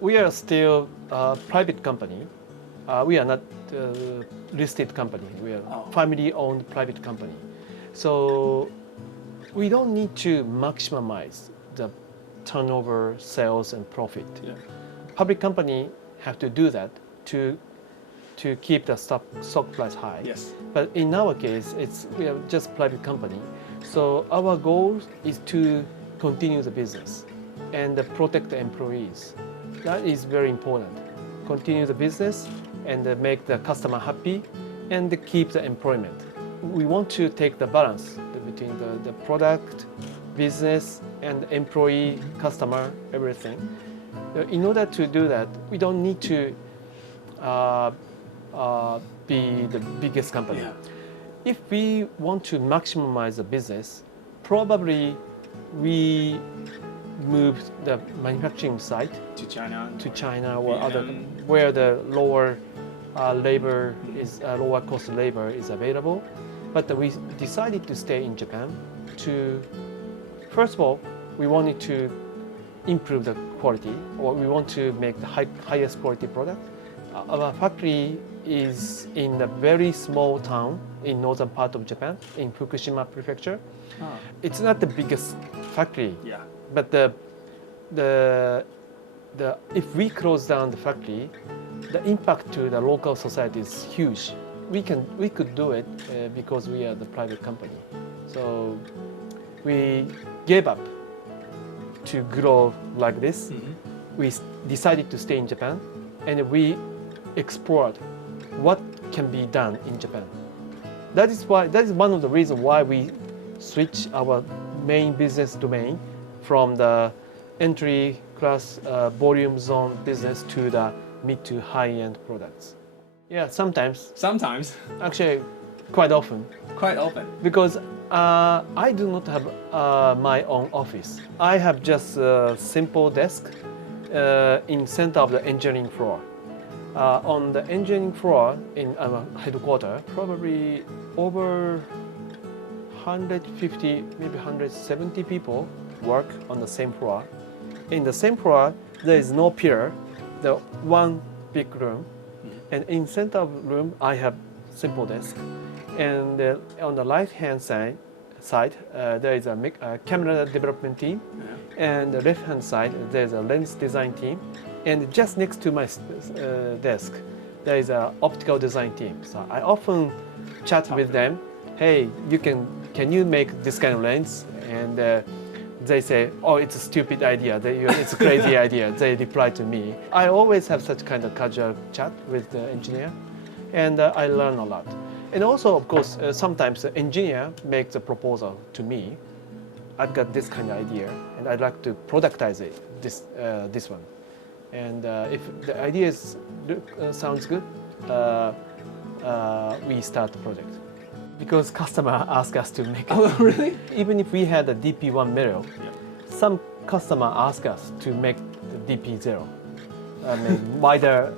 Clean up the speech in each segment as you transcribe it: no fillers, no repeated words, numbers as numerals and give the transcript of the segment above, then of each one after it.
We are still a private company. We are not a listed company. We are a family-owned private company. So we don't need to maximize the turnover, sales, and profit. Yeah. Public company have to do that to keep the stock price high. Yes. But in our case, we are just private company. So our goal is to continue the business and protect the employees. That is very important. Continue the business and make the customer happy and keep the employment. We want to take the balance between the product, business, and employee, customer, everything. In order to do that, we don't need to be the biggest company. Yeah. If we want to maximize the business, probably we move the manufacturing site To China or other where the lower lower cost labor is available. But we decided to stay in Japan first of all, we wanted to improve the quality, or we want to make the highest quality product. Our factory is in a very small town in northern part of Japan, in Fukushima Prefecture. It's not the biggest factory, but if we close down the factory, the impact to the local society is huge. We could do it because we are the private company. So we gave up to grow like this. We decided to stay in Japan, and we explored what can be done in Japan. That is one of the reasons why we switch our main business domain from the entry class volume zone business to the mid to high-end products. Yeah, sometimes. Actually, quite often. Because I do not have my own office. I have just a simple desk in center of the engineering floor. On the engineering floor in our headquarters, probably over 150, maybe 170 people work on the same floor. In the same floor, there is no pillar, the one big room. And in center of the room, I have simple desk. And on the right-hand side, there is a camera development team. And the left-hand side, there's a lens design team. And just next to my desk, there is an optical design team. So I often chat with them. Hey, can you make this kind of lens? And they say, oh, it's a stupid idea. It's a crazy idea. They reply to me. I always have such kind of casual chat with the engineer, and I learn a lot. And also, of course, sometimes the engineer makes a proposal to me. I've got this kind of idea, and I'd like to productize it, this one. And if the idea sounds good, we start the project. Because customer ask us to make it. Oh, really? Even if we had a DP1 mirror, some customer ask us to make the DP0, wider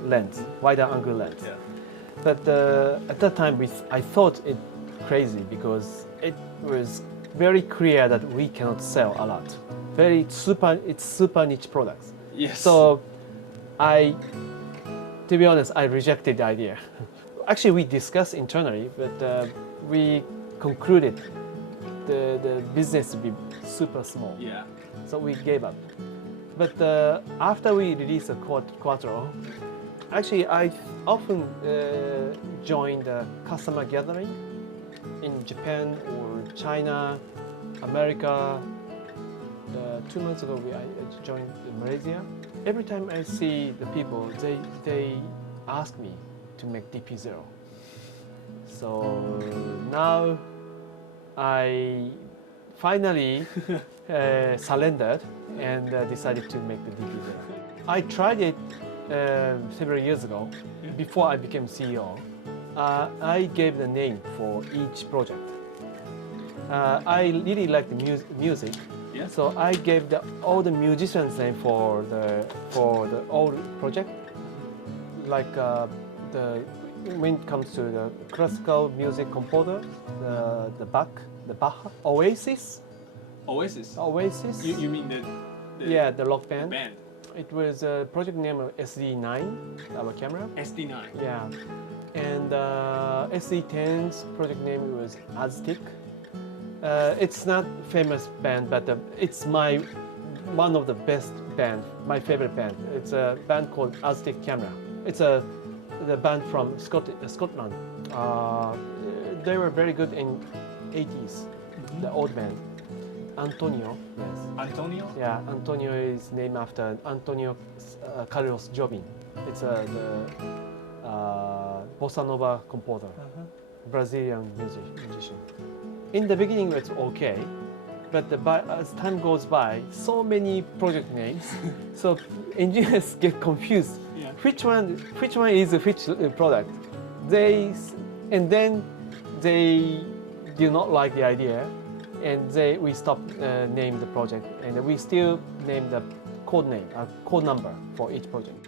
angle lens. But at that time, I thought it crazy because it was very clear that we cannot sell a lot. It's super niche products. Yes. So to be honest, I rejected the idea. Actually, we discussed internally, but we concluded the business to be super small. Yeah. So we gave up. But after we released the Quattro, actually I often join the customer gathering in Japan or China, America. 2 months ago, I joined Malaysia. Every time I see the people, they ask me to make DP0. So now I finally surrendered and decided to make the DP0. I tried it several years ago, before I became CEO. I gave the name for each project. I really like the music, so I gave all the musicians' name for the old project. Like when it comes to the classical music composer, the Bach, Oasis. Oasis. Oasis. You mean the rock band. It was a project name of SD9, our camera. SD9. Yeah. And SD10's project name was Aztec. It's not famous band, but it's one of the best band, my favorite band. It's a band called Aztec Camera. It's the band from Scotland. They were very good in 80s, the old band. Antonio, yes. Antonio? Yeah, Antonio is named after Antonio Carlos Jobim. It's the bossa nova composer, Brazilian musician. In the beginning, it's okay, but as time goes by, so many project names, so engineers get confused. Yeah. Which one is which product? And then they do not like the idea, and we stop name the project, and we still name the code name, code number for each project.